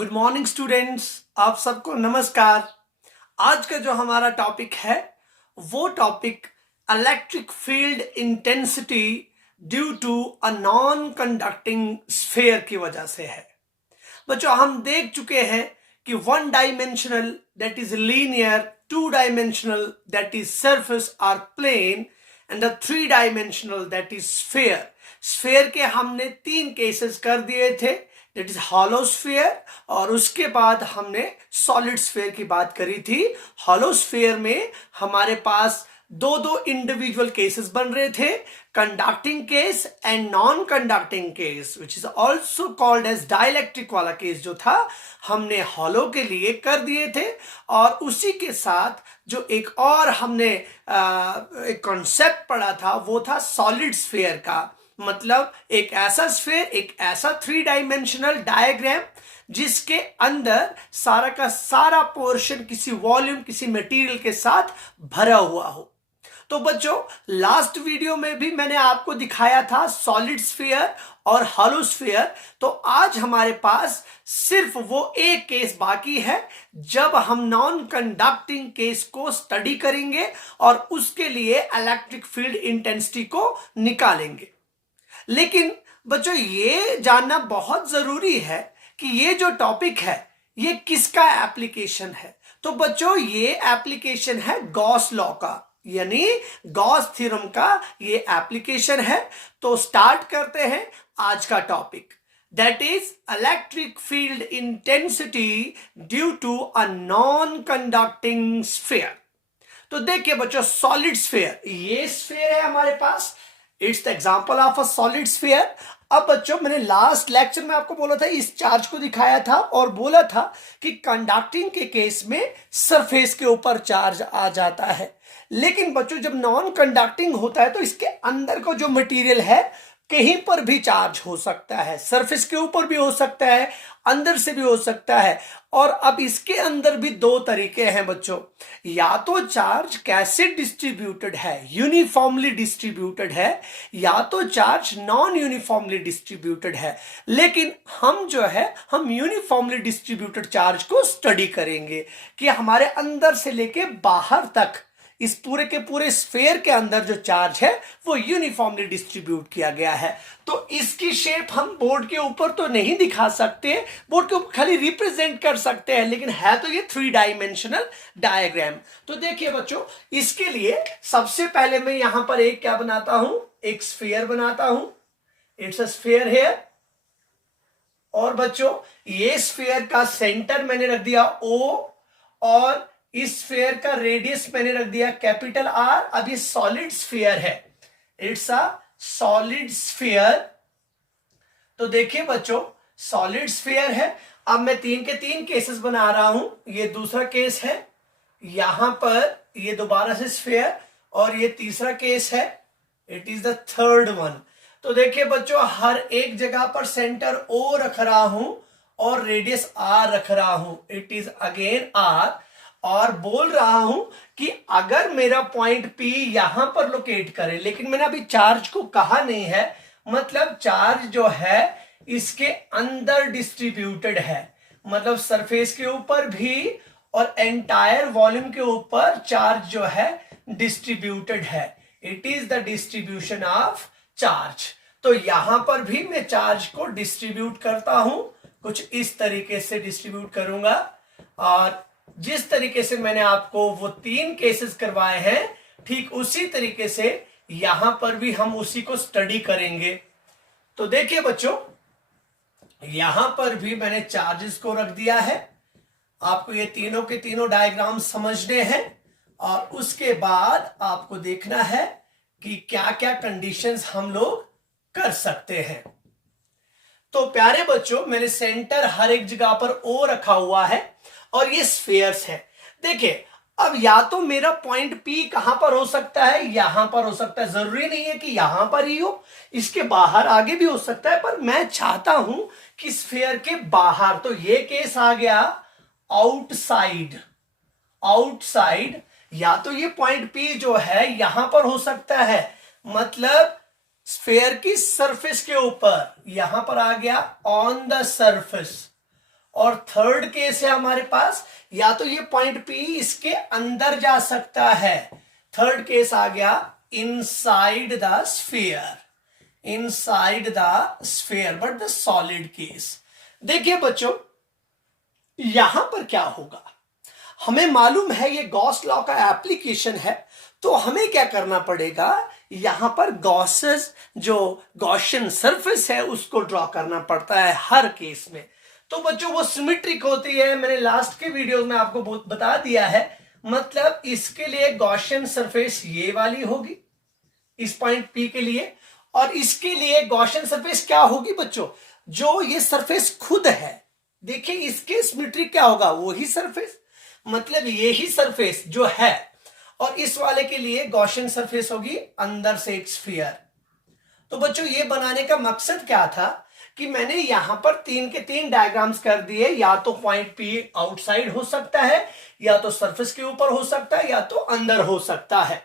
Good morning students, आप सबको नमस्कार। आज का जो हमारा टॉपिक है वो topic electric field intensity due to a non conducting sphere की वजह से है। बच्चों, हम देख चुके हैं कि one dimensional that is linear, two dimensional that is surface or plane and the three dimensional that is sphere. Sphere के हमने 3 केसेस कर दिए थे, दैट इज हॉलो स्फीयर, और उसके बाद हमने सॉलिड स्फीयर की बात करी थी। हॉलो स्फीयर में हमारे पास दो इंडिविजुअल केसेस बन रहे थे, conducting case and non conducting case, which is also called as dielectric वाला केस जो था हमने हॉलो के लिए कर दिए थे। और उसी के साथ जो एक और हमने एक कॉन्सेप्ट पढ़ा था वो था सॉलिड स्फीयर का, मतलब एक ऐसा स्फीयर, एक ऐसा 3 डायमेंशनल डायग्राम जिसके अंदर सारा का सारा पोर्शन किसी वॉल्यूम, किसी मटेरियल के साथ भरा हुआ हो। तो बच्चों, लास्ट वीडियो में भी मैंने आपको दिखाया था सॉलिड स्फीयर और हॉलो स्फीयर। तो आज हमारे पास सिर्फ वो एक केस बाकी है जब हम नॉन कंडक्टिंग केस को स्टडी करेंगे और उसके लिए इलेक्ट्रिक फील्ड इंटेंसिटी को निकालेंगे। लेकिन बच्चों, ये जानना बहुत जरूरी है कि ये जो टॉपिक है ये किसका एप्लीकेशन है। तो बच्चों, ये एप्लीकेशन है गॉस लॉ का, यानी गॉस थ्योरम का ये एप्लीकेशन है। तो स्टार्ट करते हैं आज का topic, that is electric field intensity due to a non conducting sphere. तो देखिए बच्चों, सॉलिड स्फीयर, ये स्फीयर है हमारे पास, it's the example of a solid sphere. अब बच्चों, मैंने लास्ट लेक्चर में आपको बोला था, इस चार्ज को दिखाया था और बोला था कि कंडक्टिंग के केस में सरफेस के ऊपर चार्ज आ जाता है, लेकिन बच्चों जब नॉन कंडक्टिंग होता है तो इसके अंदर का जो मटेरियल है कहीं पर भी चार्ज हो सकता है, सरफेस के ऊपर भी हो सकता है, अंदर से भी हो सकता है। और अब इसके अंदर भी 2 तरीके हैं बच्चों, या तो चार्ज कैसे डिस्ट्रीब्यूटेड है, यूनिफॉर्मली डिस्ट्रीब्यूटेड है, या तो चार्ज नॉन यूनिफॉर्मली डिस्ट्रीब्यूटेड है। लेकिन हम यूनिफॉर्मली डिस्ट्रीब्यूटेड चार्ज को स्टडी करेंगे कि हमारे अंदर से लेके बाहर तक इस पूरे के पूरे स्फीयर के अंदर जो चार्ज है वो यूनिफॉर्मली डिस्ट्रीब्यूट किया गया है। तो इसकी शेप हम बोर्ड के ऊपर तो नहीं दिखा सकते, बोर्ड के ऊपर खाली रिप्रेजेंट कर सकते हैं, लेकिन है तो ये 3 डायमेंशनल डायग्राम। तो देखिए बच्चों, इसके लिए सबसे पहले मैं यहां पर एक क्या बनाता हूं, एक स्फीयर बनाता हूं। It's a sphere here. और बच्चों, ये स्फीयर का सेंटर मैंने रख दिया O, और इस स्फीयर का रेडियस मैंने रख दिया कैपिटल R। अब ये सॉलिड स्फीयर है, इट्स अ सॉलिड स्फीयर। तो देखिए बच्चों, सॉलिड स्फीयर है। अब मैं 3 के 3 केसेस बना रहा हूं। ये दूसरा केस है, यहां पर ये दोबारा से स्फीयर, और ये तीसरा केस है, it is the third one. तो देखिए बच्चों, हर एक जगह पर सेंटर O रख रहा हूं और रेडियस R रख रहा हूं, इट इज अगेन R। और बोल रहा हूं कि अगर मेरा पॉइंट P यहां पर लोकेट करे, लेकिन मैंने अभी चार्ज को कहा नहीं है, मतलब चार्ज जो है इसके अंदर डिस्ट्रीब्यूटेड है, मतलब सरफेस के ऊपर भी और एंटायर वॉल्यूम के ऊपर चार्ज जो है डिस्ट्रीब्यूटेड है। It is the distribution of charge. तो यहां पर भी मैं चार्ज को डिस्ट्रीब्यूट करता हूं, कुछ इस तरीके से डिस्ट्रीब्यूट करूंगा। और जिस तरीके से मैंने आपको वो 3 केसेस करवाए हैं, ठीक उसी तरीके से यहां पर भी हम उसी को स्टडी करेंगे। तो देखिए बच्चों, यहां पर भी मैंने चार्जेस को रख दिया है। आपको ये तीनों के तीनों डायग्राम समझने हैं और उसके बाद आपको देखना है कि क्या क्या कंडीशंस हम लोग कर सकते हैं। तो प्यारे बच्चों, मैंने सेंटर हर एक जगह पर O रखा हुआ है और ये स्फीयर्स है। देखिए, अब या तो मेरा पॉइंट P कहां पर हो सकता है, यहां पर हो सकता है, जरूरी नहीं है कि यहां पर ही हो, इसके बाहर आगे भी हो सकता है, पर मैं चाहता हूं कि स्फीयर के बाहर। तो ये केस आ गया आउटसाइड। आउटसाइड, या तो ये पॉइंट P जो है यहां पर हो सकता है, मतलब स्फीयर की सरफेस के ऊपर, यहां पर आ गया ऑन द सरफेस, और थर्ड केस है हमारे पास, या तो ये पॉइंट P इसके अंदर जा सकता है, थर्ड केस आ गया inside the sphere, inside the sphere but the solid case. देखिए बच्चों यहां पर क्या होगा, हमें मालूम है ये गॉस लॉ का एप्लीकेशन है, तो हमें क्या करना पड़ेगा, यहां पर गॉसेस जो गॉसियन सरफेस है उसको ड्रॉ करना पड़ता है हर केस में। तो बच्चों वो सिमेट्रिक होती है, मैंने लास्ट के वीडियो में आपको बहुत बता दिया है। मतलब इसके लिए गॉसियन सरफेस ये वाली होगी इस पॉइंट P के लिए, और इसके लिए गॉसियन सरफेस क्या होगी बच्चों, जो ये सरफेस खुद है। देखिए इसके सिमेट्रिक क्या होगा, वही सरफेस, मतलब यही सरफेस जो है, और इस वाले के लिए गॉसियन सरफेस होगी अंदर से एक स्फीयर। तो बच्चों ये बनाने का मकसद क्या था कि मैंने यहां पर 3 के 3 डायग्राम्स कर दिए, या तो पॉइंट P आउटसाइड हो सकता है, या तो सरफेस के ऊपर हो सकता है, या तो अंदर हो सकता है।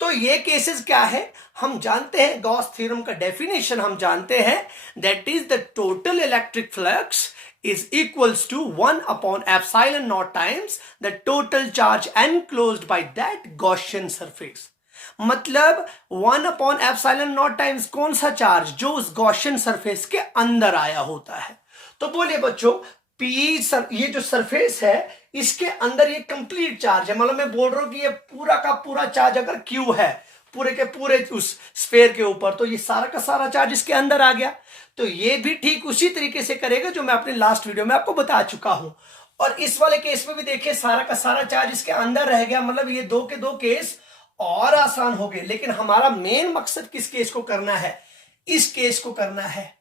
तो ये केसेस क्या है, हम जानते हैं गॉस थ्योरम का डेफिनेशन हम जानते हैं, that is the total electric flux is equals to 1 upon epsilon naught times the total charge enclosed by that Gaussian surface। मतलब 1 upon epsilon naught times कौन सा चार्ज, जो उस Gaussian surface के अंदर आया होता है। तो बोलिए बच्चों ये जो सरफेस है इसके अंदर ये कंप्लीट चार्ज है, मतलब मैं बोल रहा हूं कि ये पूरा का पूरा चार्ज अगर Q है पूरे के पूरे उस स्फीयर के ऊपर, तो ये सारा का सारा चार्ज इसके अंदर आ गया। तो ये भी ठीक उसी तरीके से करेगा जो मैं अपने लास्ट वीडियो में आपको बता चुका हूं। और इस वाले केस में भी देखिए सारा का सारा चार्ज इसके अंदर रह गया, मतलब ये 2 के 2 केस और आसान हो गए। लेकिन हमारा मेन मकसद किस केस को करना है, इस केस को करना है,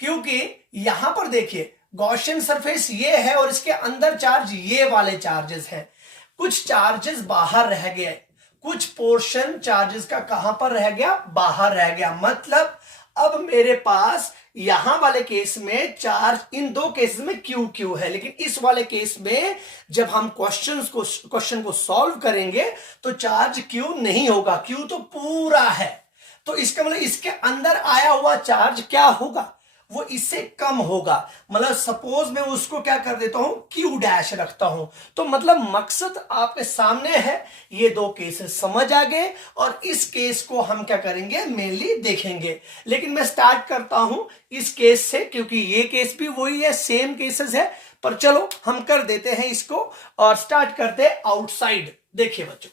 क्योंकि यहां पर देखिए गॉसियन सरफेस ये है और इसके अंदर चार्ज ये वाले चार्जेस हैं, कुछ चार्जेस बाहर रह गए, कुछ पोर्शन चार्जेस का कहां पर रह गया, बाहर रह गया। मतलब अब मेरे पास यहां वाले केस में चार्ज इन 2 केसेस में क्यू क्यू है, लेकिन इस वाले केस में जब हम क्वेश्चन को सॉल्व करेंगे तो चार्ज क्यू नहीं होगा, क्यू तो पूरा है। तो इसका मतलब इसके अंदर आया हुआ चार्ज क्या होगा, वो इससे कम होगा। मतलब सपोज मैं उसको क्या कर देता हूं, क्यू डैश रखता हूं। तो मतलब मकसद आपके सामने है, ये 2 केसेस समझ आ गए, और इस केस को हम क्या करेंगे मेनली देखेंगे। लेकिन मैं स्टार्ट करता हूं इस केस से, क्योंकि ये केस भी वही है, सेम केसेस है। पर चलो हम कर देते हैं इसको और स्टार्ट करते हैं आउटसाइड। देखिए बच्चों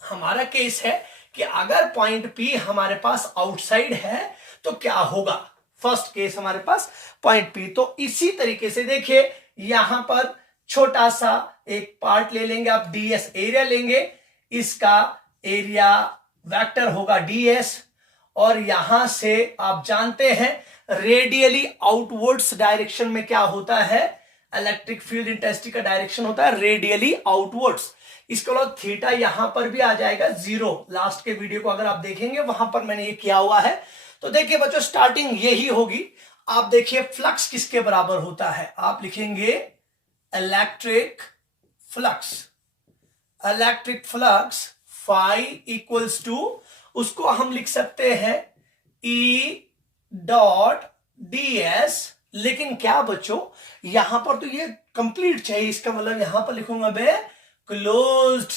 हमारा केस है कि अगर पॉइंट P हमारे पास आउटसाइड है तो क्या होगा। फर्स्ट केस हमारे पास पॉइंट P, तो इसी तरीके से देखिए यहां पर छोटा सा एक पार्ट ले लेंगे, आप ds एरिया लेंगे, इसका एरिया वेक्टर होगा ds, और यहां से आप जानते हैं रेडियली आउटवर्ड्स डायरेक्शन में क्या होता है, इलेक्ट्रिक फील्ड इंटेंसिटी का डायरेक्शन होता है रेडियली आउटवर्ड्स। इसके अलावा थीटा यहां पर भी आ जाएगा 0, लास्ट के वीडियो को अगर आप देखेंगे वहां पर मैंने ये किया हुआ है। तो देखिए बच्चों स्टार्टिंग यही होगी। आप देखिए फ्लक्स किसके बराबर होता है, आप लिखेंगे electric flux, electric flux phi equals to, उसको हम लिख सकते हैं E डॉट ds। लेकिन क्या बच्चों यहां पर तो ये कंप्लीट चाहिए, इसका मतलब यहां पर लिखूंगा मैं closed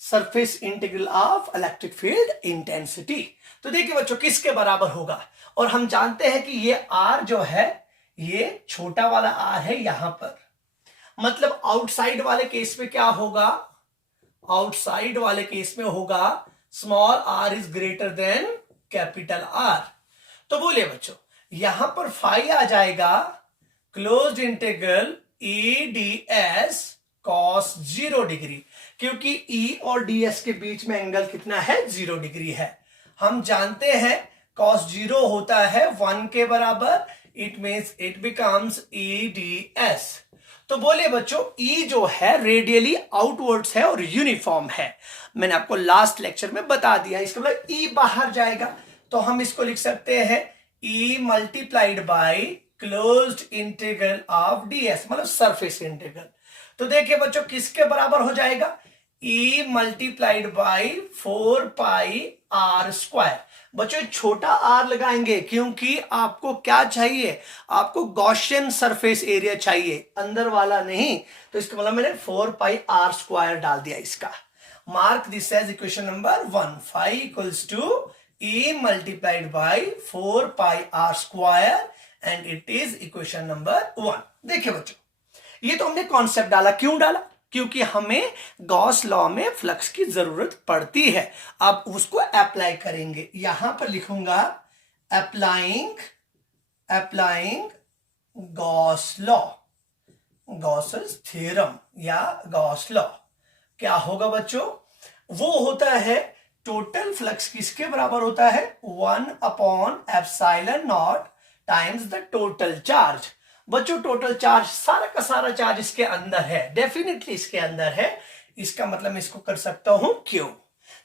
surface integral of electric field intensity. तो देखिए बच्चों किसके बराबर होगा, और हम जानते हैं कि ये r जो है ये छोटा वाला r है यहां पर। मतलब आउटसाइड वाले केस में क्या होगा, आउटसाइड वाले केस में होगा small r is greater than capital R। तो बोलिए बच्चों यहां पर फाई आ जाएगा closed integral E ds cos 0 degree, क्योंकि E और ds के बीच में एंगल कितना है, 0 डिग्री है। हम जानते हैं cos 0 होता है 1 के बराबर, it means it becomes E ds। तो बोलिए बच्चों E जो है रेडियली आउटवर्ड्स है और यूनिफॉर्म है, मैंने आपको लास्ट लेक्चर में बता दिया। इसका मतलब E बाहर जाएगा, तो हम इसको लिख सकते हैं E multiplied by closed integral of ds, मतलब सरफेस इंटीग्रल। तो देखिए बच्चों किसके बराबर हो जाएगा, E multiplied by 4 pi are square. बच्चों छोटा आर लगाएंगे क्योंकि आपको क्या चाहिए, आपको गॉसियन सरफेस एरिया चाहिए, अंदर वाला नहीं। तो इसका मतलब मैंने 4 पाई आर स्क्वायर डाल दिया इसका। Mark this as equation number 1। Phi equals to E multiplied by 4 pi are square and it is equation number 1। देखिए बच्चों ये तो हमने कॉन्सेप्ट डाला, क्यों डाला, क्योंकि हमें गॉस लॉ में फ्लक्स की जरूरत पड़ती है। अब उसको अप्लाई करेंगे, यहां पर लिखूंगा applying Gauss law, Gauss's theorem या गॉस लॉ। क्या होगा बच्चों, वो होता है टोटल फ्लक्स किसके बराबर होता है, 1/ε0 टाइम्स द टोटल चार्ज। बच्चों टोटल चार्ज सारा का सारा चार्ज इसके अंदर है, डेफिनेटली इसके अंदर है। इसका मतलब मैं इसको कर सकता हूं क्यों।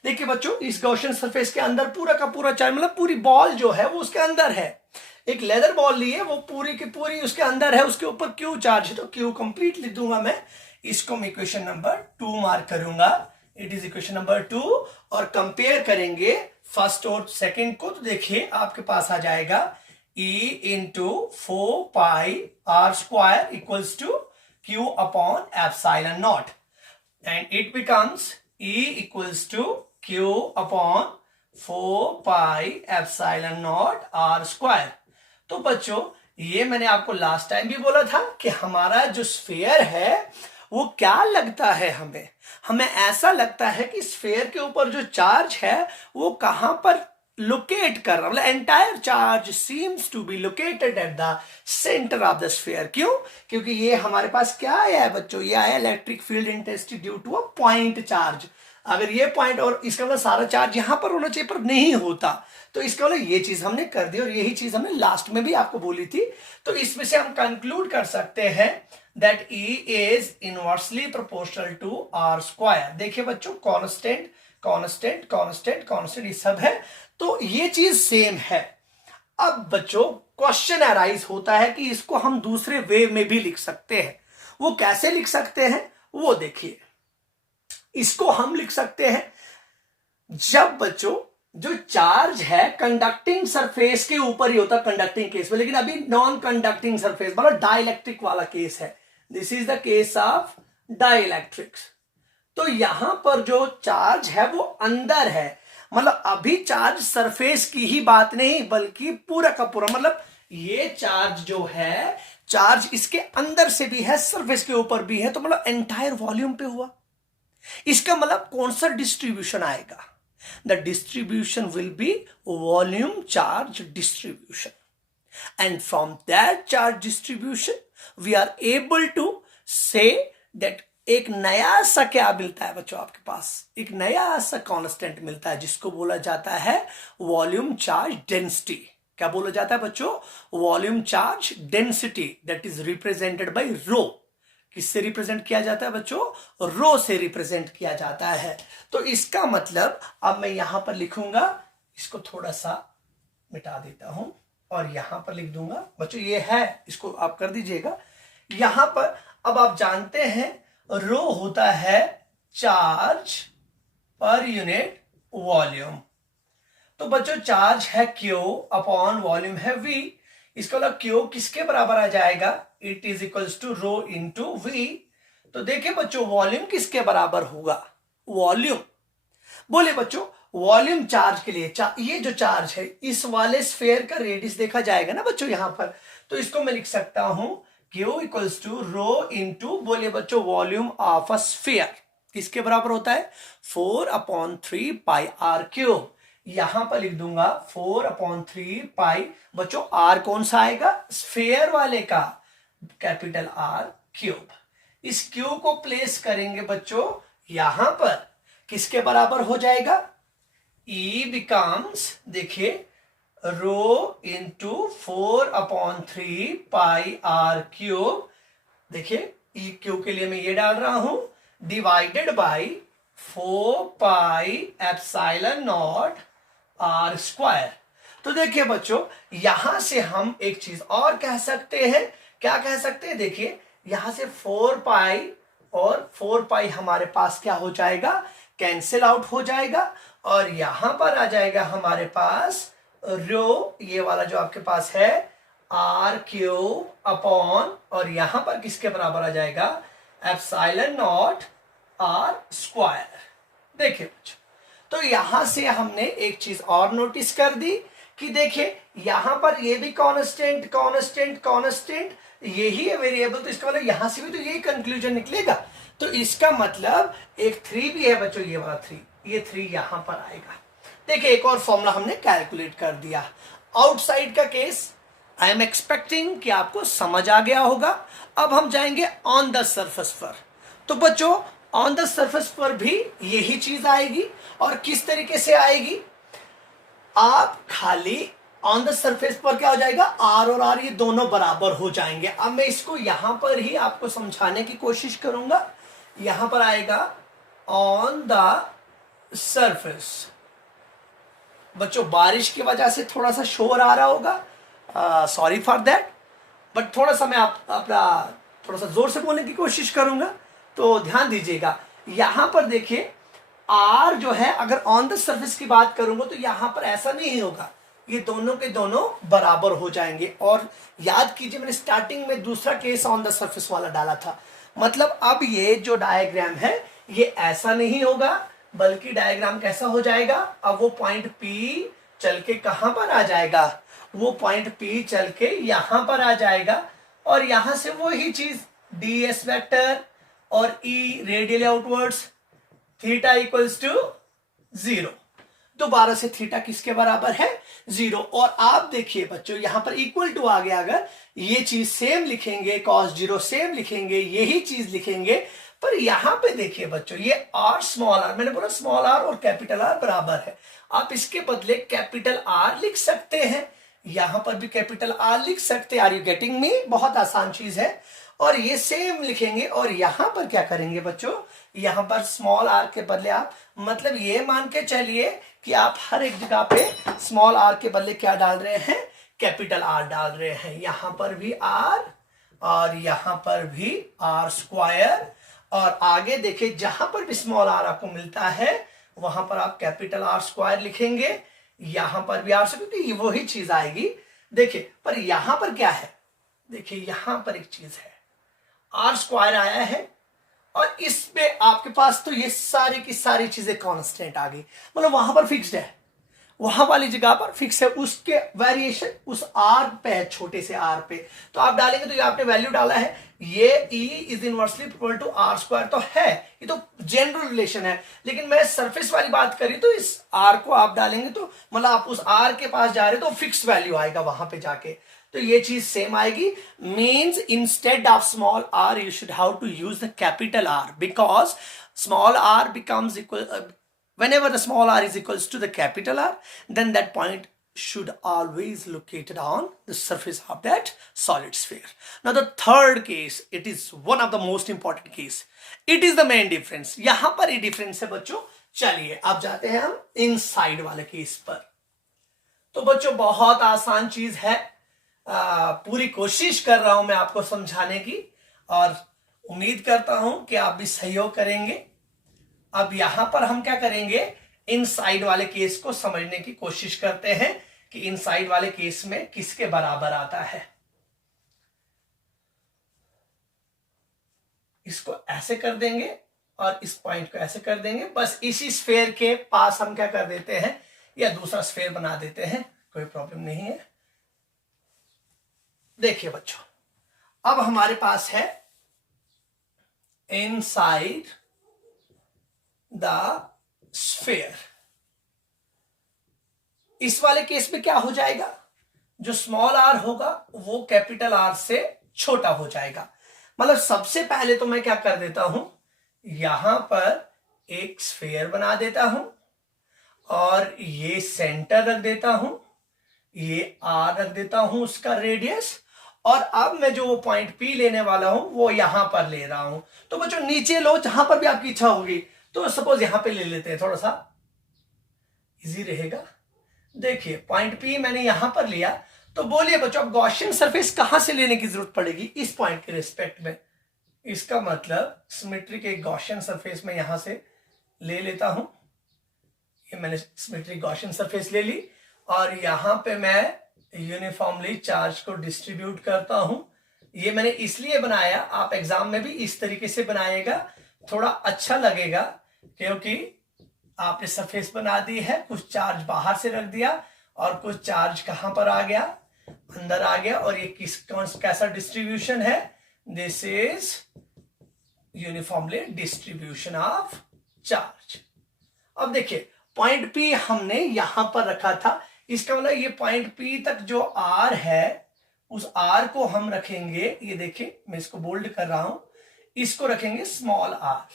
देखिए बच्चों इस गॉसियन सरफेस के अंदर पूरा का पूरा चार्ज, मतलब पूरी बॉल जो है वो उसके अंदर है। एक लेदर बॉल लिए, वो पूरी की पूरी उसके अंदर है, उसके ऊपर क्यू चार्ज है, तो क्यू कंप्लीट लिख दूंगा मैं। इसको मैं इक्वेशन नंबर 2 मार्क करूंगा, इट इज इक्वेशन नंबर 2। और कंपेयर करेंगे फर्स्ट और सेकंड को, तो देखिए आपके पास आ जाएगा E into 4 pi are square equals to Q upon epsilon naught and it becomes E equals to Q upon 4 pi epsilon not r square. तो बच्चों ये मैंने आपको लास्ट टाइम भी बोला था कि हमारा जो स्फीयर है वो क्या लगता है, हमें ऐसा लगता है कि स्फीयर के ऊपर जो चार्ज है वो कहां पर लोकेट कर रहा, मतलब entire charge seems to be located at the centre of the sphere. क्यों, क्योंकि ये हमारे पास क्या आया है बच्चों, ये आया electric field intensity due to a point charge. अगर ये पॉइंट और इसका मतलब सारा चार्ज यहां पर होना चाहिए पर नहीं होता, तो इसका मतलब ये चीज हमने कर दी और यही चीज हमने लास्ट में भी आपको बोली थी। तो इसमें से हम कंक्लूड कर सकते हैं that E is inversely proportional to r square. देखिए बच्चों कांस्टेंट कांस्टेंट कांस्टेंट कांस्टेंट ये सब है, तो ये चीज सेम है। अब बच्चों क्वेश्चन अराइज होता है कि इसको हम दूसरे वे में भी लिख सकते हैं। वो कैसे लिख सकते हैं वो देखिए। इसको हम लिख सकते हैं जब बच्चों जो चार्ज है कंडक्टिंग सरफेस के ऊपर ही होता, कंडक्टिंग केस में, लेकिन अभी नॉन कंडक्टिंग सरफेस मतलब डाइलेक्ट्रिक वाला केस है। This is the case of dielectrics. तो यहां पर जो चार्ज है वो अंदर है, मतलब अभी चार्ज सरफेस की ही बात नहीं बल्कि पूरा का पूरा, मतलब ये चार्ज जो है चार्ज इसके अंदर से भी है, सरफेस के ऊपर भी है, तो मतलब एंटायर वॉल्यूम पे हुआ। इसका मतलब कौन सा डिस्ट्रीब्यूशन आएगा, the distribution will be volume charge distribution and from that charge distribution we are able to say that एक नया सा क्या मिलता है बच्चों, आपके पास एक नया सा कांस्टेंट मिलता है जिसको बोला जाता है वॉल्यूम चार्ज डेंसिटी। क्या बोला जाता है बच्चों, volume charge density, that is represented by rho. किससे रिप्रेजेंट किया जाता है बच्चों, रो से रिप्रेजेंट किया जाता है। तो इसका मतलब अब मैं यहां पर लिखूंगा, इसको थोड़ा सा मिटा देता हूं और यहां पर लिख दूंगा बच्चों, ये है, इसको आप कर दीजिएगा यहां पर। अब आप जानते हैं रो होता है चार्ज पर यूनिट वॉल्यूम। तो बच्चों चार्ज है Q अपॉन वॉल्यूम है V। इसका मतलब Q किसके बराबर आ जाएगा, it is equals to rho into V। तो देखिए बच्चों वॉल्यूम किसके बराबर होगा, वॉल्यूम बोले बच्चों वॉल्यूम चार्ज के लिए ये जो चार्ज है इस वाले स्फीयर का रेडियस देखा जाएगा ना बच्चों यहां पर, तो इसको मैं लिख सकता हूं Q equals to rho into बोले बच्चों वॉल्यूम ऑफ अ स्फीयर। किसके बराबर होता है, 4/3 पाई आर क्यूब। यहां पर लिख दूंगा 4/3 पाई, बच्चों आर कौन सा आएगा, स्फीयर वाले का, कैपिटल आर क्यूब। इस क्यूब को प्लेस करेंगे बच्चों यहां पर, किसके बराबर हो जाएगा, E बिकम्स देखिए rho into 4/3 pi r cube. देखिए ई क्यू के लिए मैं ये डाल रहा हूं, divided by 4 pi epsilon not r square. तो देखिए बच्चों यहां से हम एक चीज और कह सकते हैं, क्या कह सकते हैं, देखिए यहां से 4 पाई और 4 पाई हमारे पास क्या हो जाएगा, कैंसिल आउट हो जाएगा, और यहां पर आ जाएगा हमारे पास रो, ये वाला जो आपके पास है आर क्यूब अपॉन, और यहां पर किसके बराबर आ जाएगा, एप्सिलॉन नॉट आर स्क्वायर। देखिए बच्चों, तो यहां से हमने एक चीज और नोटिस कर दी कि देखिए यहां पर ये भी कांस्टेंट कांस्टेंट कांस्टेंट, यही है वेरिएबल, तो इसका मतलब यहां से भी तो यही कंक्लूजन निकलेगा। तो इसका मतलब एक 3 भी है बच्चों, ये वाला 3, ये 3 यहां पर आएगा। देखिए एक और फॉर्मूला हमने कैलकुलेट कर दिया। आउटसाइड का केस आई एम एक्सपेक्टिंग कि आपको समझ आ गया होगा। अब हम जाएंगे ऑन द सरफेस पर। तो बच्चों ऑन द सरफेस पर भी यही चीज आएगी, और किस तरीके से आएगी, आप खाली ऑन द सरफेस पर क्या हो जाएगा, आर और आर ये दोनों बराबर हो जाएंगे। अब मैं इसको यहां पर ही आपको समझाने की कोशिश करूंगा। यहां पर आएगा ऑन द सरफेस। बच्चों बारिश की वजह से थोड़ा सा शोर आ रहा होगा, सॉरी फॉर दैट, बट थोड़ा सा मैं अपना थोड़ा सा जोर से बोलने की कोशिश करूंगा, तो ध्यान दीजिएगा। यहां पर देखिए आर जो है, अगर ऑन द सरफेस की बात करूंगा तो यहां पर ऐसा नहीं होगा, ये दोनों के दोनों बराबर हो जाएंगे। और याद कीजिए मैंने स्टार्टिंग में दूसरा केस ऑन द सरफेस वाला डाला था, मतलब अब ये जो डायग्राम है ये ऐसा नहीं होगा, बल्कि डायग्राम कैसा हो जाएगा, अब वो पॉइंट पी चल के कहां पर आ जाएगा, वो पॉइंट पी चल के यहां पर आ जाएगा, और यहां से वो ही चीज डी एस वेक्टर और E radially outwards, theta equals to 0। दोबारा से थीटा किसके बराबर है, 0। और आप देखिए बच्चों यहां पर इक्वल टू आ गया, अगर ये चीज सेम लिखेंगे, cos 0 सेम लिखेंगे, यही चीज लिखेंगे, पर यहां पे देखिए बच्चों ये आर स्मॉल आर, मैंने बोला स्मॉल आर और कैपिटल आर बराबर है, आप इसके बदले कैपिटल आर लिख सकते हैं, यहां पर भी कैपिटल आर लिख सकते हैं। आर यू गेटिंग मी, बहुत आसान चीज है। और ये सेम लिखेंगे, और यहां पर क्या करेंगे बच्चों, यहां पर स्मॉल आर के बदले आप, मतलब ये मान के चलिए कि आप हर एक जगह पे स्मॉल आर के बदले क्या डाल रहे हैं, कैपिटल आर डाल रहे हैं। यहां पर भी आर और यहां पर भी आर स्क्वायर, और आगे देखिए जहां पर भी स्मॉल आर आपको मिलता है वहां पर आप कैपिटल आर स्क्वायर लिखेंगे, यहां पर भी आर स्क्वायर, क्योंकि वही चीज आएगी। देखिए पर यहां पर क्या है, देखिए यहां पर एक चीज है, आर स्क्वायर आया है, और इसमें आपके पास तो ये सारी की सारी चीजें कांस्टेंट आ गई, मतलब वहां पर फिक्स्ड है, वहां वाली जगह पर फिक्स है, उसके वेरिएशन उस आर पे है, छोटे से आर पे, तो आप डालेंगे तो ये आपने वैल्यू डाला है, ये E is inversely equal to r square तो है, ये तो जनरल रिलेशन है, लेकिन मैं सरफेस वाली बात करी तो इस आर को आप डालेंगे तो मतलब आप उस आर के पास जा रहे तो फिक्स वैल्यू आएगा वहां पे जाके, तो ये चीज सेम आएगी। Means instead of small r you should how to use the capital R, because small r becomes equal, whenever the small r is equals to the capital R, then that point should always located on the surface of that solid sphere. Now the third case, it is one of the most important case. It is the main difference. यहां पर ये difference है बच्चों। चलिए अब जाते हैं हम इनसाइड वाले केस पर। तो बच्चों बहुत आसान चीज है, पूरी कोशिश कर रहा हूं मैं आपको समझाने की, और उम्मीद करता हूं कि आप भी सहयोग करेंगे। अब यहां पर हम क्या करेंगे, इनसाइड वाले केस को समझने की कोशिश करते हैं कि इनसाइड वाले केस में किसके बराबर आता है। इसको ऐसे कर देंगे और इस पॉइंट को ऐसे कर देंगे, बस इसी स्फेयर के पास हम क्या कर देते हैं, या दूसरा स्फेयर बना देते हैं, कोई प्रॉब्लम नहीं है। देखिए बच्चों अब हमारे पास है इनसाइड द स्फेयर। इस वाले केस में क्या हो जाएगा, जो स्मॉल आर होगा वो कैपिटल आर से छोटा हो जाएगा। मतलब सबसे पहले तो मैं क्या कर देता हूं, यहां पर एक स्फेयर बना देता हूं, और ये सेंटर रख देता हूं, ये आर रख देता हूं उसका रेडियस, और अब मैं जो वो पॉइंट पी लेने वाला हूं वो यहां पर ले रहा हूं। तो बच्चों नीचे लो जहां पर भी आपकी इच्छा होगी, तो सपोज यहां पे ले लेते हैं, थोड़ा सा इजी रहेगा। देखिए पॉइंट पी मैंने यहां पर लिया, तो बोलिए बच्चों अब गॉसियन सरफेस कहां से लेने की जरूरत पड़ेगी, इस पॉइंट के रिस्पेक्ट में, इसका मतलब सिमेट्रिक एक गॉसियन सरफेस में यहां से ले लेता हूं, ये मैंने सिमेट्रिक गॉसियन सरफेस ले ली और यहां पे मैं यूनिफॉर्मली चार्ज को डिस्ट्रीब्यूट करता हूं। ये मैंने इसलिए बनाया, आप एग्जाम में भी इस तरीके से बनाइएगा, थोड़ा अच्छा लगेगा, क्योंकि आपने सरफेस बना दी है, कुछ चार्ज बाहर से रख दिया और कुछ चार्ज कहां पर आ गया, अंदर आ गया, और ये कैसा डिस्ट्रीब्यूशन है, this is uniformly distribution of charge. अब देखिए पॉइंट पी हमने यहां पर रखा था, इसका मतलब ये पॉइंट पी तक जो आर है उस आर को हम रखेंगे, ये देखिए मैं इसको बोल्ड कर रहा हूं, इसको रखेंगे स्मॉल आर।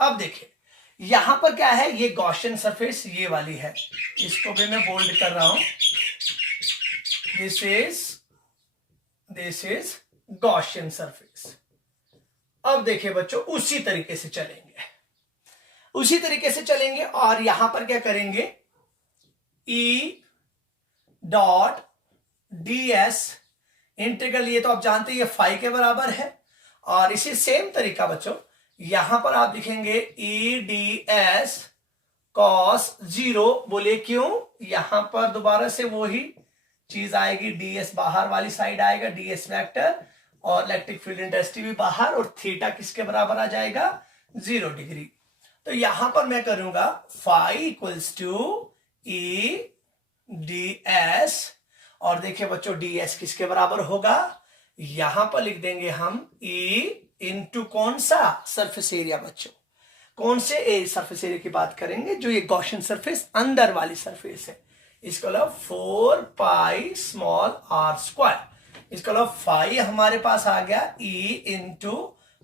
अब देखिए यहां पर क्या है, ये गॉसियन सरफेस ये वाली है, इसको भी मैं बोल्ड कर रहा हूं, दिस इज गॉसियन सरफेस। अब देखिए बच्चों उसी तरीके से चलेंगे और यहां पर क्या करेंगे, E dot d S integral, ये तो आप जानते हैं ये फाई के बराबर है, और इसी सेम तरीका बच्चों यहां पर आप लिखेंगे ई डी एस कॉस 0। बोले क्यों, यहां पर दोबारा से वही चीज आएगी, ds बाहर वाली साइड आएगा, ds वेक्टर, और इलेक्ट्रिक फील्ड इंटेंसिटी भी बाहर, और थीटा किसके बराबर आ जाएगा, 0 डिग्री। तो यहां पर मैं करूंगा phi equals to E d s, और देखिए बच्चों ds किसके बराबर होगा, यहां पर लिख देंगे हम E इंटू कौन सा, सरफेस एरिया। बच्चों कौन से सरफेस एरिया की बात करेंगे, जो ये गॉसियन सरफेस अंदर वाली सरफेस है, इसको लो 4 पाई स्मॉल आर स्क्वायर, इसको लो फाई हमारे पास आ गया E into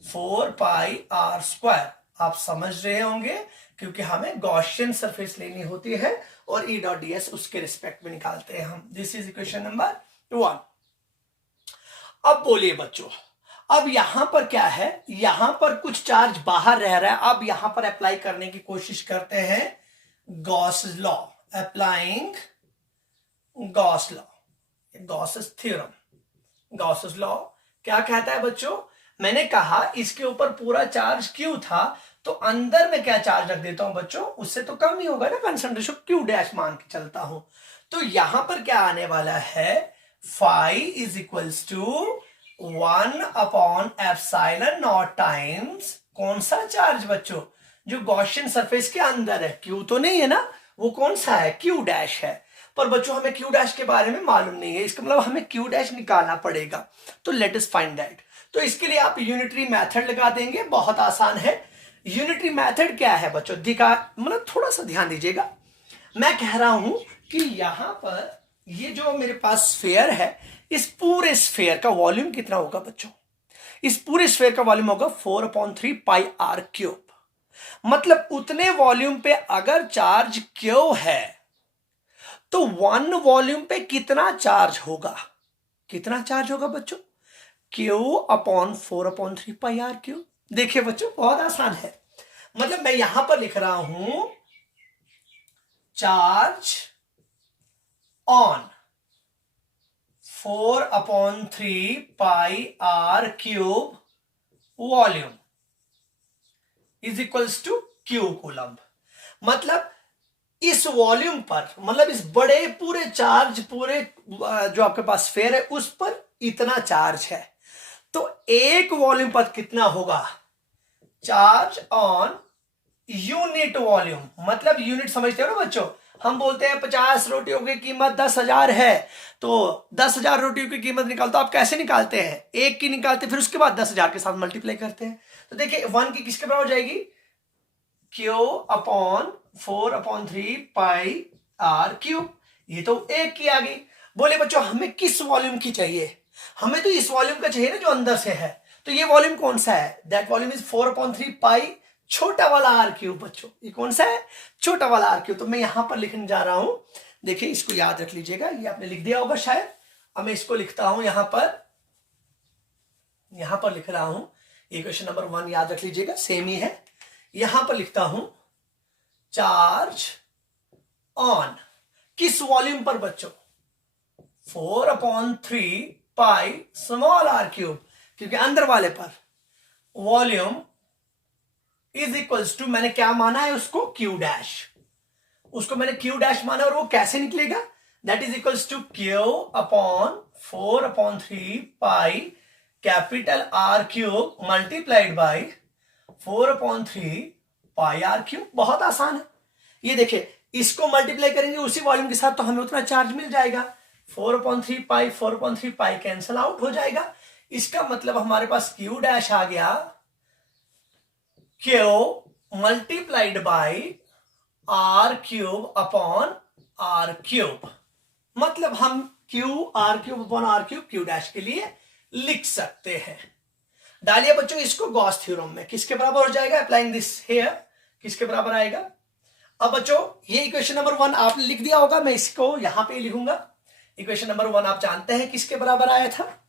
4 pi are square. आप समझ रहे होंगे, क्योंकि हमें गॉसियन सरफेस लेनी होती है और E डॉट ds उसके रिस्पेक्ट में निकालते हैं हम। This is equation number 1। अब बोलिए बच्चों, अब यहां पर क्या है, यहां पर कुछ चार्ज बाहर रह रहा है, अब यहां पर अप्लाई करने की कोशिश करते हैं Gauss law, applying Gauss law, Gauss's theorem. Gauss's law क्या कहता है बच्चों, मैंने कहा इसके ऊपर पूरा चार्ज क्यू था, तो अंदर में क्या चार्ज रख देता हूं बच्चों, उससे तो कम ही होगा ना कंसंट्रेशन, क्यू डैश मान के चलता हूं। तो यहां पर क्या आने वाला है, phi is equals to 1 upon epsilon not times कौन सा चार्ज बच्चों, जो गॉसियन सरफेस के अंदर है, क्यू तो नहीं है ना, वो कौन सा है, क्यू डैश है। पर बच्चों हमें क्यू डैश के बारे में मालूम नहीं है, इसका मतलब हमें क्यू डैश निकालना पड़ेगा, तो लेट अस फाइंड दैट। तो इसके लिए आप यूनिटरी मेथड लगा देंगे, बहुत आसान है। यूनिटरी मेथड क्या है बच्चों, मतलब थोड़ा सा ध्यान दीजिएगा, मैं कह रहा हूं कि यहां पर ये जो मेरे पास स्फीयर है, इस पूरे स्फीयर का वॉल्यूम कितना होगा बच्चों, इस पूरे स्फीयर का वॉल्यूम होगा 4/3 पाई आर क्यूब। मतलब उतने वॉल्यूम पे अगर चार्ज क्यू है तो 1 वॉल्यूम पे कितना चार्ज होगा, कितना चार्ज होगा बच्चों, Q upon 4/3 pi r cube. देखिए बच्चों बहुत आसान है, मतलब मैं यहां पर लिख रहा हूं charge on 4/3 pi r cube volume is equals to Q coulomb. मतलब इस वॉल्यूम पर, मतलब इस बड़े पूरे चार्ज, पूरे जो आपके पास स्फीयर है उस पर इतना चार्ज है, तो एक वॉल्यूम पर कितना होगा, चार्ज ऑन यूनिट वॉल्यूम। मतलब यूनिट समझते हो ना बच्चों, हम बोलते हैं 50 रोटियों की कीमत 10,000 है, तो 10,000 रोटियों की कीमत निकालते हो, आप कैसे निकालते हैं, एक की निकालते फिर उसके बाद 10,000 के साथ मल्टीप्लाई करते हैं। तो देखिए 1 की किसके बराबर हो जाएगी, Q upon 4/3 pi r cube, ये तो एक की आ गई। बोले बच्चों हमें किस वॉल्यूम की चाहिए, हमें तो इस वॉल्यूम का चाहिए ना जो अंदर से है, तो ये वॉल्यूम कौन सा है, दैट वॉल्यूम इज 4/3 पाई छोटा वाला आर क्यूब। बच्चों ये कौन सा है, छोटा वाला आर क्यूब। तो मैं यहां पर लिखने जा रहा हूं, देखिए इसको याद रख लीजिएगा, ये आपने लिख दिया होगा शायद, अब मैं इसको लिखता हूं यहां पर लिख रहा हूं, इक्वेशन नंबर 1 याद रख लीजिएगा, सेम ही है। यहां पर लिखता हूं चार्ज ऑन किस वॉल्यूम पर बच्चों, 4/3 पाई स्मॉल आर क्यूब, क्योंकि अंदर वाले पर वॉल्यूम इज इक्वल्स टू, मैंने क्या माना है उसको, क्यू डैश, उसको मैंने क्यू डैश माना, और वो कैसे निकलेगा, that is equals to Q upon 4/3 pi capital R cube multiplied by 4/3 pi r cube. बहुत आसान है ये, देखिए इसको मल्टीप्लाई करेंगे उसी वॉल्यूम के साथ तो हमें उतना चार्ज मिल जाएगा। 4/3 पाई कैंसल आउट हो जाएगा। इसका मतलब हमारे पास क्यू डैश आ गया Q multiplied by are cube upon r cube. मतलब हम Q are cube upon r cube Q dash के लिए लिख सकते हैं। डालिए बच्चों इसको गॉस थ्योरम में, किसके बराबर हो जाएगा, अप्लाइंग दिस हियर, किसके बराबर आएगा। अब बच्चों ये इक्वेशन नंबर 1 आपने लिख दिया होगा, मैं इसको यहां पे लिखूंगा। इक्वेशन नंबर 1 आप जानते हैं किसके बराबर आया था,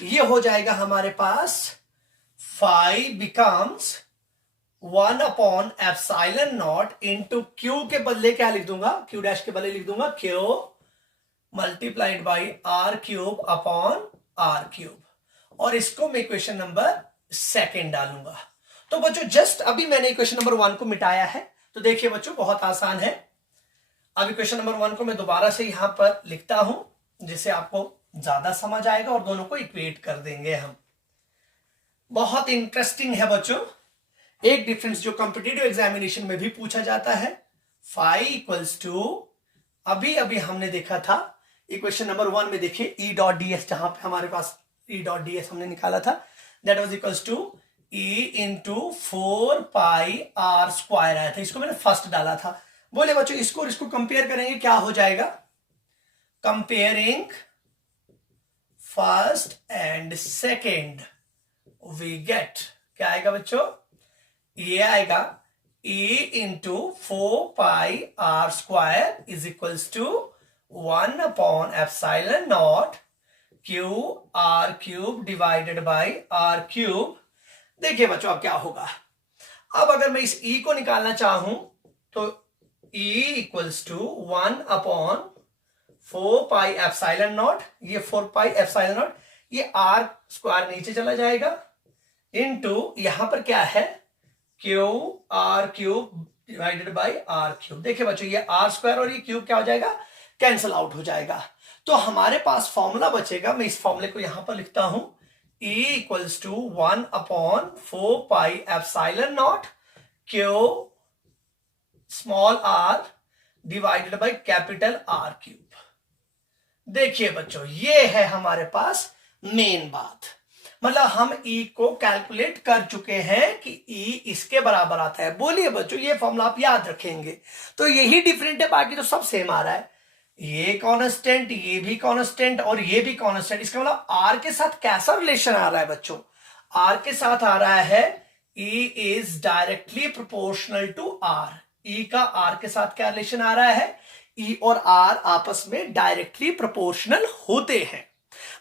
ये हो जाएगा हमारे पास phi बिकम्स 1/ε0 इंटू क्यू के बदले क्या लिख दूंगा, क्यू डैश के बदले लिख दूंगा Q multiplied by are cube upon r cube, और इसको मैं इक्वेशन नंबर 2 डालूंगा। तो बच्चों जस्ट अभी मैंने इक्वेशन नंबर 1 को मिटाया है, तो देखिए बच्चों बहुत आसान है। अब इक्वेशन नंबर 1 को मैं दोबारा से यहां पर लिखता हूं, जिससे आपको ज्यादा समझ आएगा, और दोनों को इक्वेट कर देंगे हम। बहुत इंटरेस्टिंग है बच्चों, एक डिफरेंस जो कॉम्पिटिटिव एग्जामिनेशन में भी पूछा जाता है, फाई इक्वल्स टू, अभी अभी हमने देखा था इक्वेशन नंबर 1 में, देखिए ई डॉट डी एस, जहां पे हमारे पास ई डॉट डी एस हमने निकाला था, that was equals to E into 4 pi are square आया था, इसको मैंने फर्स्ट डाला था। बोले बच्चों इसको और इसको कंपेयर करेंगे, क्या हो जाएगा, comparing first and second we get, क्या आएगा बच्चों, ये आएगा e into 4 pi are square is equals to 1/ε0 Q are cube divided by are cube. देखिए बच्चों अब क्या होगा, अब अगर मैं इस e को निकालना चाहूं तो e इक्वल्स टू 1/4 पाई ε0, ये 4 पाई ε0, ये आर स्क्वायर नीचे चला जाएगा, इंटू यहां पर क्या है, Q are cube divided by are cube. देखिए बच्चों ये आर स्क्वायर और ये क्यूब क्या हो जाएगा, कैंसल आउट हो जाएगा। तो हमारे पास फॉर्मूला बचेगा, मैं इस फॉर्मूले को यहां पर लिखता हूं, E equals to 1/4 pi ε0 Q small R divided by capital R cube. देखिए बच्चों ये है हमारे पास मेन बात, मतलब हम E को कैलकुलेट कर चुके हैं कि E इसके बराबर आता है। बोलिए बच्चों ये फॉर्मूला आप याद रखेंगे, तो यही डिफरेंट है, बाकी तो सब सेम आ रहा है, ये कांस्टेंट, ये भी कांस्टेंट और ये भी कांस्टेंट। इसका मतलब R के साथ कैसा रिलेशन आ रहा है बच्चों, R के साथ आ रहा है E is directly proportional to R। E का R के साथ क्या रिलेशन आ रहा है, E और R आपस में डायरेक्टली प्रोपोर्शनल होते हैं।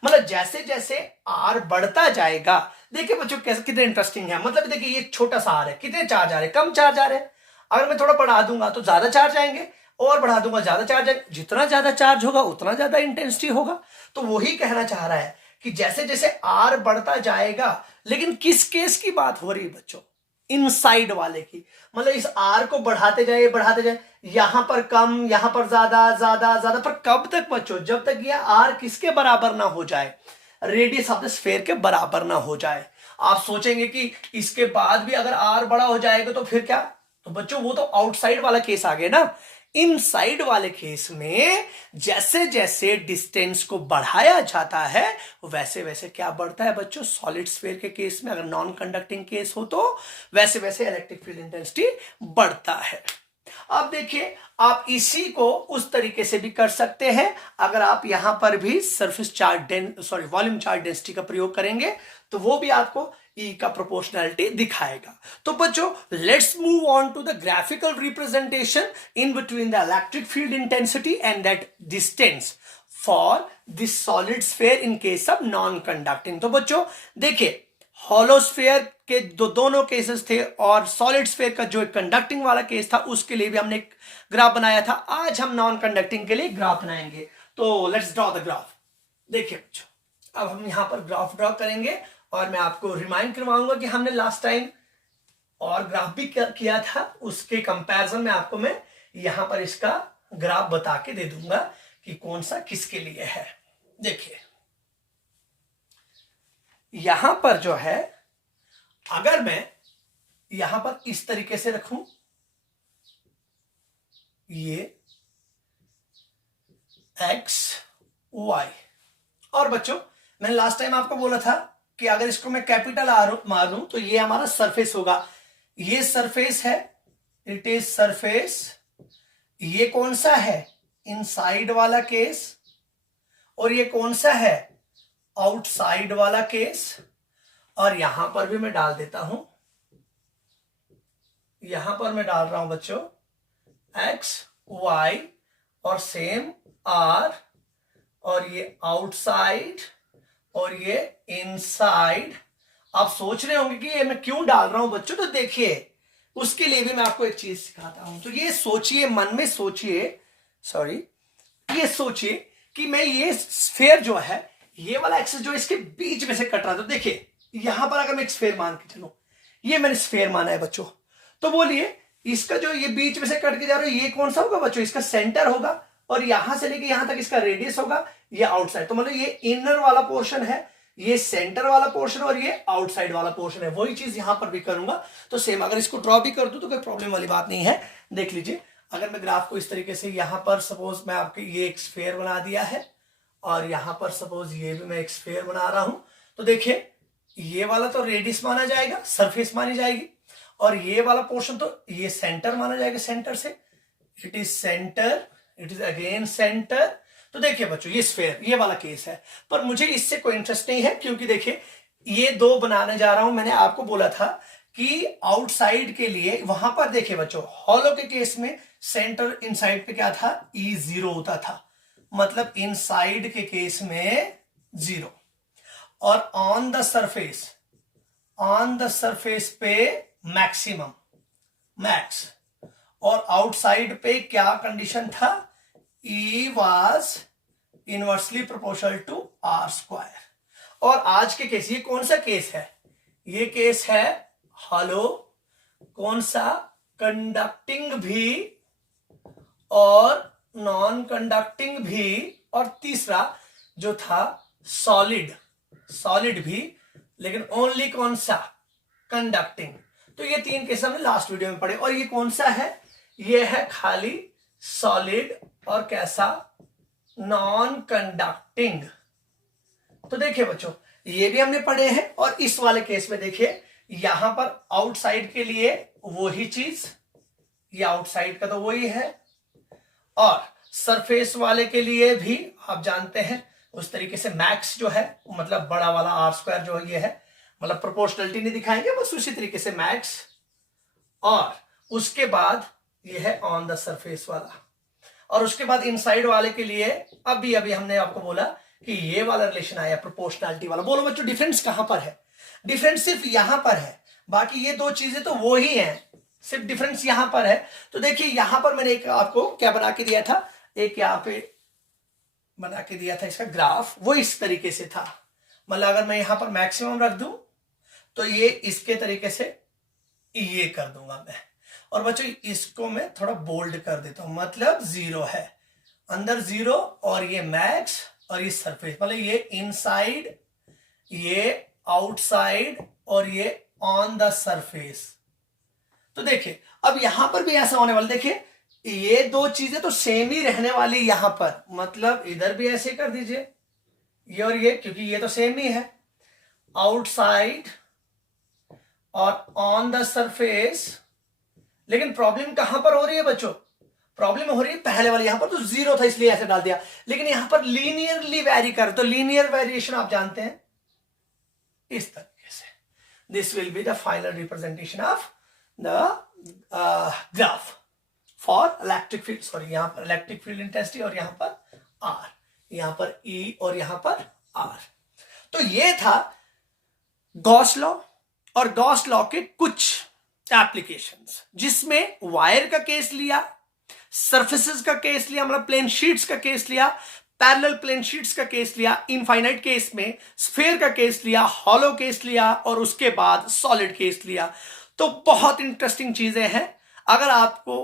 मतलब जैसे जैसे R बढ़ता जाएगा, देखिए बच्चों कैसे, कितने इंटरेस्टिंग है, मतलब देखिए ये छोटा सा R है, कितने चार्ज आ रहे हैं, कम चार्ज आ रहे हैं, अगर मैं थोड़ा बढ़ा दूंगा तो ज्यादा चार्ज आएंगे, और बढ़ा दूंगा ज्यादा चार्ज आएंगे, जितना ज्यादा चार्ज होगा उतना ज्यादा इंटेंसिटी होगा। तो वही कहना चाह रहा है कि जैसे जैसे R बढ़ता जाएगा, लेकिन किस केस की बात हो रही है बच्चों, इनसाइड वाले की, मतलब इस R को बढ़ाते जाए, यहां पर कम, यहां पर ज्यादा ज्यादा ज्यादा, पर कब तक बच्चों, जब तक ये R किसके बराबर ना हो जाए, रेडियस ऑफ द स्फीयर के बराबर ना हो जाए। आप सोचेंगे कि इसके बाद भी अगर R बड़ा हो जाएगा तो फिर क्या, तो बच्चों वो तो आउटसाइड वाला केस आ गया ना। इनसाइड वाले केस में जैसे जैसे डिस्टेंस को बढ़ाया जाता है वैसे वैसे क्या बढ़ता है बच्चों, सॉलिड स्फीयर के केस में, अगर नॉन कंडक्टिंग केस हो तो वैसे वैसे इलेक्ट्रिक फील्ड इंटेंसिटी बढ़ता है। अब देखिए आप इसी को उस तरीके से भी कर सकते हैं, अगर आप यहां पर भी surface charge volume charge density का प्रयोग करेंगे तो वो भी आपको E का प्रोपोर्शनैलिटी दिखाएगा। तो बच्चों let's move on to the graphical representation in between the electric field intensity and that distance for this solid sphere in case of non conducting. तो बच्चों देखिए हॉलो स्फीयर के दोनों केसेस थे, और सॉलिड स्फीयर का जो कंडक्टिंग वाला केस था उसके लिए भी हमने एक ग्राफ बनाया था। आज हम नॉन कंडक्टिंग के लिए ग्राफ बनाएंगे, तो लेट्स ड्रॉ द ग्राफ। देखिए बच्चों अब हम यहां पर ग्राफ ड्रॉ करेंगे, और मैं आपको रिमाइंड करवाऊंगा कि हमने लास्ट टाइम और ग्राफ भी किया था, उसके कंपैरिजन में आपको मैं यहां पर इसका ग्राफ बता के दे दूंगा कि कौन सा किसके लिए है। देखिए यहां पर जो है, अगर मैं यहां पर इस तरीके से रखूं, ये x y, और बच्चों मैंने लास्ट टाइम आपको बोला था कि अगर इसको मैं कैपिटल आर मारूं तो ये हमारा सरफेस होगा। ये सरफेस है, इट इज सरफेस। ये कौन सा है, इनसाइड वाला केस, और ये कौन सा है, आउटसाइड वाला केस। और यहां पर भी मैं डाल देता हूं, यहां पर मैं डाल रहा हूं बच्चों x y और सेम r, और ये आउटसाइड और ये इनसाइड। आप सोच रहे होंगे कि ये मैं क्यों डाल रहा हूं बच्चों, तो देखिए उसके लिए भी मैं आपको एक चीज सिखाता हूं। तो ये सोचिए, मन में सोचिए, सॉरी, ये सोचिए कि मैं ये स्फेयर जो है, ये वाला एक्सिस जो इसके बीच में से कट रहा है, तो देखिए यहां पर अगर मैं एक स्फेयर मान के चलूं, ये मैंने स्फेयर माना है बच्चों, तो बोलिए इसका जो ये बीच में से कट के जा रहा है, ये कौन सा होगा बच्चों, इसका सेंटर होगा, और यहां से लेके यहां तक इसका रेडियस होगा, ये आउटसाइड। तो मतलब ये इनर वाला पोर्शन है, ये सेंटर वाला पोर्शन, और ये आउटसाइड वाला पोर्शन है। वही चीज यहां पर भी करूंगा। तो सेम अगर इसको ड्रॉ भी कर दूं तो कोई प्रॉब्लम वाली बात नहीं है। देख लीजिए, अगर मैं ग्राफ को इस तरीके से, यहां पर सपोज मैं आपके ये एक स्फेयर बना दिया है, और यहां पर सपोज ये भी मैं एक स्फेयर बना रहा हूं, तो देखिए ये वाला तो रेडियस माना जाएगा, सरफेस मानी जाएगी, और ये वाला पोर्शन तो ये सेंटर माना जाएगा, सेंटर से, it is centre, it is again centre. तो देखिए बच्चों ये स्फेयर, ये वाला केस है, पर मुझे इससे कोई इंटरेस्ट नहीं है, क्योंकि देखिए ये दो बनाने जा रहा हूं। मैंने आपको बोला था कि आउटसाइड के लिए, वहां पर देखिए बच्चों, हॉलो के केस में सेंटर इनसाइड पे क्या था, ई जीरो होता था, मतलब इनसाइड के केस में जीरो, और on the surface, on the surface पे मैक्सिमम, मैक्स, और आउटसाइड पे क्या कंडीशन था, E was inversely proportional to r square. और आज के केस, ये कौन सा केस है, ये केस है हॉलो, कौन सा, कंडक्टिंग भी और नॉन कंडक्टिंग भी, और तीसरा जो था सॉलिड, सॉलिड भी, लेकिन ओनली कौन सा, कंडक्टिंग। तो ये तीन केस हमने लास्ट वीडियो में पढ़े। और ये कौन सा है, ये है खाली सॉलिड और कैसा, नॉन कंडक्टिंग। तो देखिए बच्चों ये भी हमने पढ़े हैं। और इस वाले केस में देखिए, यहां पर आउटसाइड के लिए वही चीज, ये आउटसाइड का तो वही है, और सरफेस वाले के लिए भी आप जानते हैं उस तरीके से मैक्स जो है, मतलब बड़ा वाला आर स्क्वायर जो है, ये है, मतलब प्रोपोर्शनलिटी नहीं दिखाएंगे, बस उसी तरीके से मैक्स, और उसके बाद ये है ऑन द सरफेस वाला, और उसके बाद इनसाइड वाले के लिए अभी हमने आपको बोला कि ये वाला रिलेशन आया, प्रोपोर्शनलिटी वाला। बोलो बच्चों डिफरेंस कहां पर है, डिफरेंस सिर्फ यहां पर है, बाकी ये दो चीजें तो वो ही हैं, सिर्फ डिफरेंस यहां पर है। तो देखिए यहां पर मैंने एक आपको क्या बना के दिया था, एक यहां पे बना के दिया था इसका ग्राफ, वो इस तरीके से था, मतलब अगर मैं यहां पर मैक्सिमम रख दूं तो ये इसके तरीके से ये कर दूंगा मैं। और बच्चों इसको मैं थोड़ा बोल्ड कर देता हूं, मतलब जीरो है, अंदर जीरो, और ये मैक्स, और ये सरफेस, मतलब ये इनसाइड, ये आउटसाइड, और ये ऑन द सरफेस। तो देखिए अब यहां पर भी ऐसा होने वाला, देखिए ये दो चीजें तो सेम ही रहने वाली यहां पर, मतलब इधर भी ऐसे कर दीजिए, ये और ये, क्योंकि ये तो सेम ही है, आउटसाइड और ऑन द सरफेस। लेकिन प्रॉब्लम कहां पर हो रही है बच्चों, प्रॉब्लम हो रही है पहले वाले, यहां पर तो जीरो था इसलिए ऐसे डाल दिया, लेकिन यहां पर लीनियरली वैरी कर, तो लीनियर वेरिएशन आप जानते हैं इस तरीके से, this will be the final representation of the graph for electric field. Sorry, यहां पर इलेक्ट्रिक फील्ड इंटेंसिटी, और यहां पर आर, यहां पर ई, और यहां पर आर। तो ये था गॉस लॉ, और गॉस लॉ के कुछ एप्लीकेशंस, जिसमें वायर का केस लिया, सरफेसेस का केस लिया, मतलब प्लेन शीट्स का केस लिया, पैरेलल प्लेन शीट्स का केस लिया, इनफाइनाइट केस में स्फेयर का केस लिया, हॉलो केस लिया और उसके बाद सॉलिड केस लिया। तो बहुत इंटरेस्टिंग चीजें हैं। अगर आपको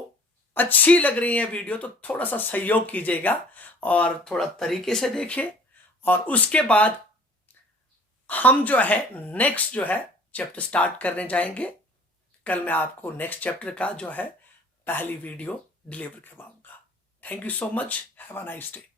अच्छी लग रही है वीडियो तो थोड़ा सा सहयोग कीजिएगा और थोड़ा तरीके से देखिए। और उसके बाद हम जो है नेक्स्ट जो है चैप्टर स्टार्ट करने जाएंगे। कल मैं आपको नेक्स्ट चैप्टर का जो है पहली वीडियो डिलीवर करवाऊंगा। Thank you so much. Have a nice day.